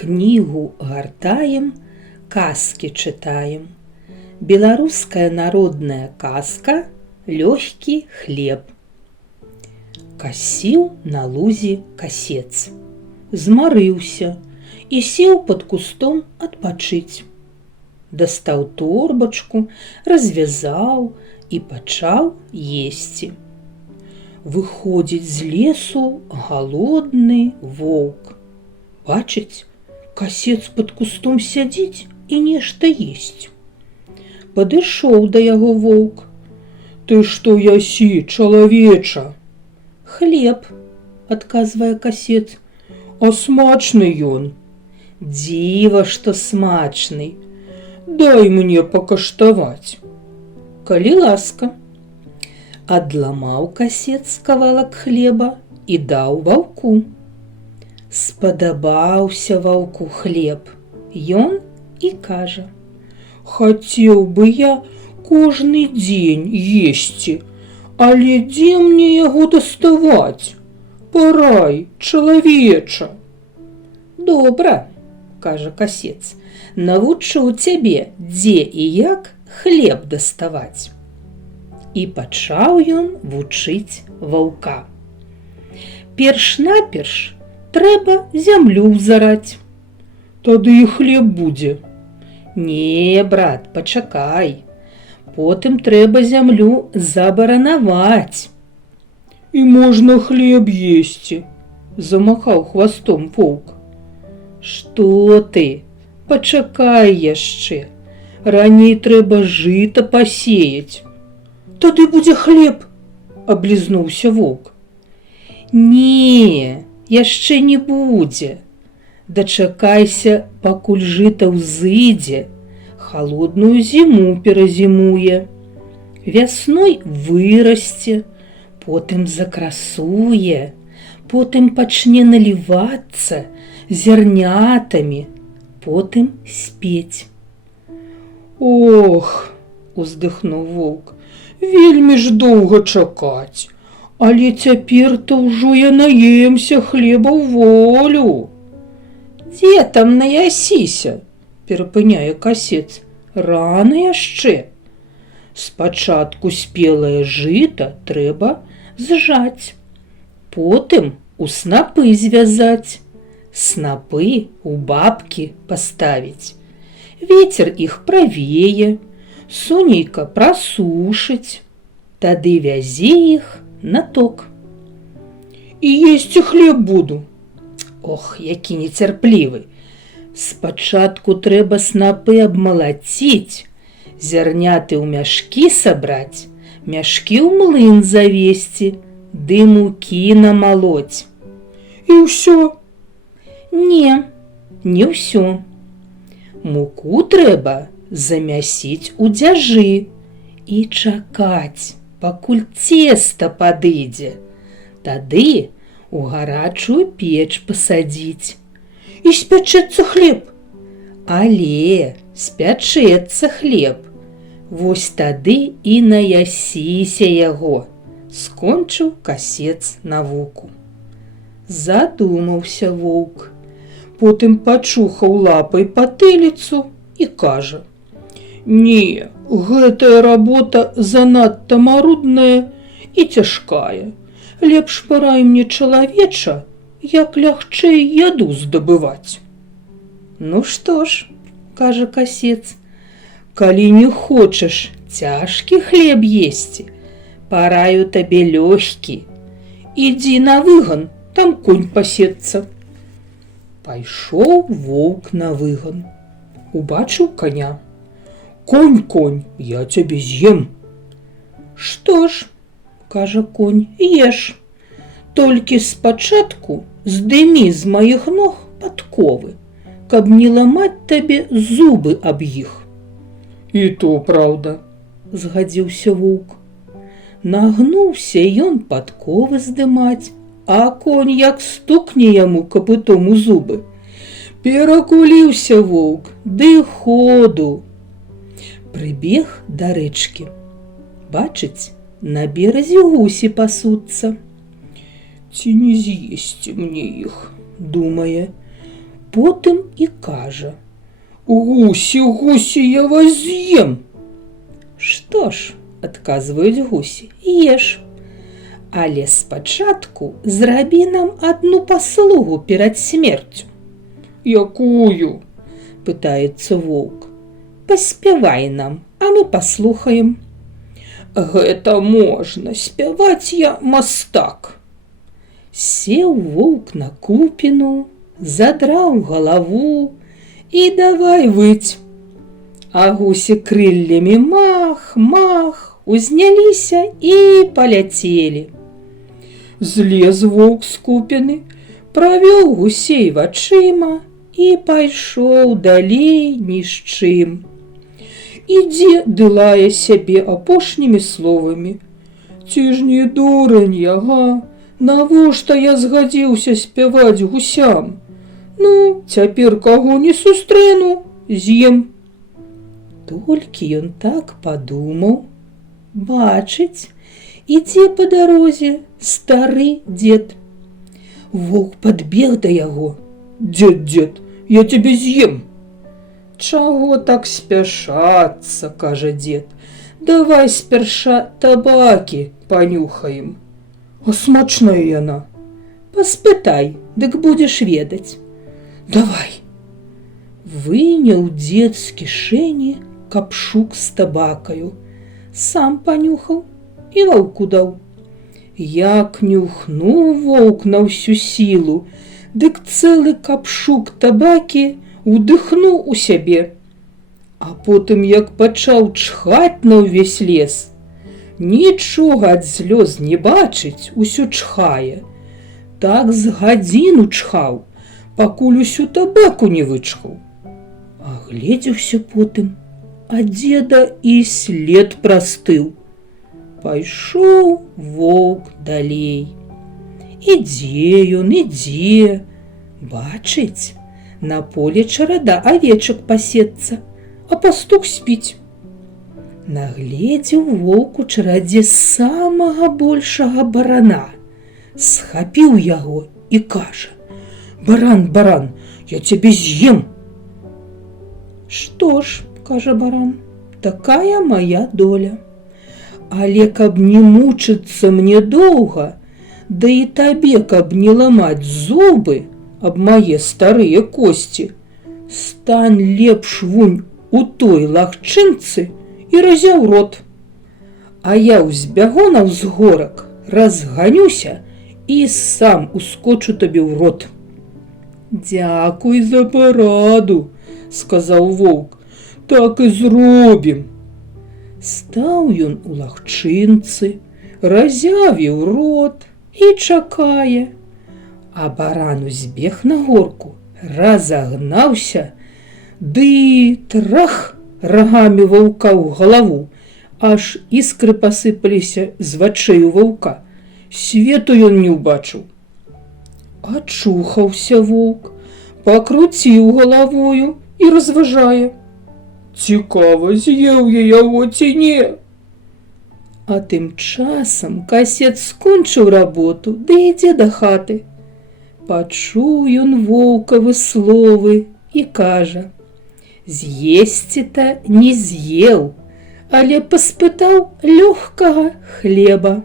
Кнігу гартаем, казкі чытаем. Беларуская народная казка «Лёгкі хлеб». Касіў на лузе касец. Змарыўся і сеў пад кустом адпачыць. Дастаў торбачку, развязаў і пачаў есці. Выходзіць з лесу галодны воўк. Бачыць, касец пад кустом сядзіць і нешта есць. Падышоў да яго воўк. «Ты што ясі, чалавеча?» «Хлеб», адказвае касец. «А смачны ён?» «Дзіва, што смачны. Дай мне пакаштаваць». «Калі ласка». Адламаў касец кавалак хлеба і даў ваўку. Спадабаўся ваўку хлеб. Ён і кажа: «Хацеў бы я кожны дзень есці, але дзе мне яго даставаць? Парай, чалавеча». «Добра», кажа касец, «навучу цябе, дзе і як хлеб даставаць». І пачаў ён вучыць ваўка. Перш-наперш трэба зямлю ўзараць. «Тады і хлеб будзе». «Не, брат, пачакай. Потым трэба зямлю забаранаваць». «І можна хлеб есці», замахаў хвастом воўк. «Што ты? Пачакай яшчэ. Раней трэба жыта пасеяць». «Тады будзе хлеб», аблізнуўся воўк. «Не, яшчэ не будзе. Дачакайся, пакуль жыта ўзыдзе, халодную зіму перазімуе. Вясной вырасце, потым закрасуе, потым пачне налівацца зярнятамі, потым спець». «Ох», уздыхнуў воўк, «вельмі ж доўга чакаць, але цяпер-то ўжо я наемся хлеба ў волю». «Дзе там наясіся?» перапыняе касец. «Рана яшчэ. Спачатку спелае жыта трэба зжаць, потым у снапы звязаць, снапы у бабкі паставіць. Вецер іх правее, сонейка прасушыць, тады вязі іх на ток». «І есці хлеб буду?» «Ох, які нецярплівы. Спачатку трэба снапы абмалаціць, зярняты ў мяшкі сабраць, мяшкі ў млын завесці, ды мукі намалоць». «І ўсё?» «Не, не ўсё. Муку трэба замясіць у дзяжы і чакаць, пакуль цеста падыдзе. Тады у гарачую печ пасадзіць. І спячэцца хлеб?» «Але спячэцца хлеб. Вось тады і наясіся яго», скончыў касец навуку. Задумаўся воўк, потым пачухаў лапай патыліцу і кажа: «Не, гэтая работа занадта марудная і цяжкая. Лепш парай мне, чалавеча, як лягчэй яду здабываць». «Ну што ж», кажа касец, «калі не хочаш цяжкі хлеб есці, параю табе лёгкі. Ідзі на выган, там конь пасецца». Пайшоў воўк на выган. Убачыў каня. «Конь, конь, я цябе з'ем». «Што ж», кажа конь, «еш. Толькі спачатку здымі з маіх ног падковы, каб не ламаць табе зубы аб іх». «І то праўда», згадзіўся воўк. Нагнуўся ён падковы здымаць, а конь як стукне яму капытом у зубы. Перакуліўся воўк, ды ходу. Прыбег да рэчкі. Бачыць, на беразе гусі пасуцца. «Ці не з'есці мне іх?» думае. Потым і кажа: «Гусі, гусі, я вас з'ем!» «Што ж, — адказваюць гусі, — еш. Але спачатку зрабі нам адну паслугу перад смерцю». «Якую?» — пытаецца воўк. «Паспявай нам, а мы паслухаем». «Гэта можна, спяваць я мастак». Сеў воўк на купіну, задраў галаву і давай выць. А гусі крыллямі мах, мах, узняліся і паляцелі. Злез воўк з купіны, правёў гусей вачыма і пайшоў далей ні з чым. Ідзе ды лае сябе апошнімі словамі: «Ці ж не дурань я, га? Навошта я згадзіўся спяваць гусям? Ну, цяпер каго не сустрэну, з'ем». Толькі ён так падумаў, бачыць, ідзе па дарозе стары дзед. Воўк падбег да яго: «Дзед, дзед, я цябе з'ем». «Чаго так спяшацца, — кажа дзед, — давай спярша табакі панюхаем». «А смачная яна?» «Паспытай, дык будзеш ведаць». «Давай». Выняў дзед з кішэні капшук з табакаю, сам панюхаў і ваўку даў. Як нюхнуў воўк на ўсю сілу, дык цэлы капшук табакі удыхнуў у сябе. А потым як пачаў чхаць на ўвесь лес. Нічога ад слёз не бачыць, усё чхае. Так з гадзіну чхаў, пакуль усю табаку не вычхаў. Агледзеўся потым, а дзеда і след прастыў. Пайшоў воўк далей. Ідзе ён, ідзе. Бачыць, на полі чарада авечак пасецца, а пастух спіць. Нагледзеў воўк у чарадзе самага большага барана, схапіў яго і кажа: «Баран, баран, я цябе з'ем». «Што ж, — кажа баран, — такая моя доля. Але каб не мучыцца мне доўга, да і табе, каб не ламаць зубы аб мае старыя косці, стань лепш вунь у той лагчынцы і разяў рот. А я ўзбягу на ўзгорак, разганюся і сам ускочу табе ў рот». «Дзякуй за параду, — сказаў воўк, — так і зробім». Стаў ён у лагчынцы, разявіў рот і чакае. А баран узбег на горку, разагнаўся, ды трах рагамі ваўка ў галаву, аж іскры пасыпаліся з вачэй у ваўка. Свету ён не ўбачыў. Ачухаўся воўк, пакруціў галавою і разважае: «Цікава, з'еў я яго ці не?» А тым часам касец скончыў работу, ды ідзе да хаты. Пачуў ён воўкавы словы і кажа: «З'есці-то не з'еў, але паспытаў лёгкага хлеба».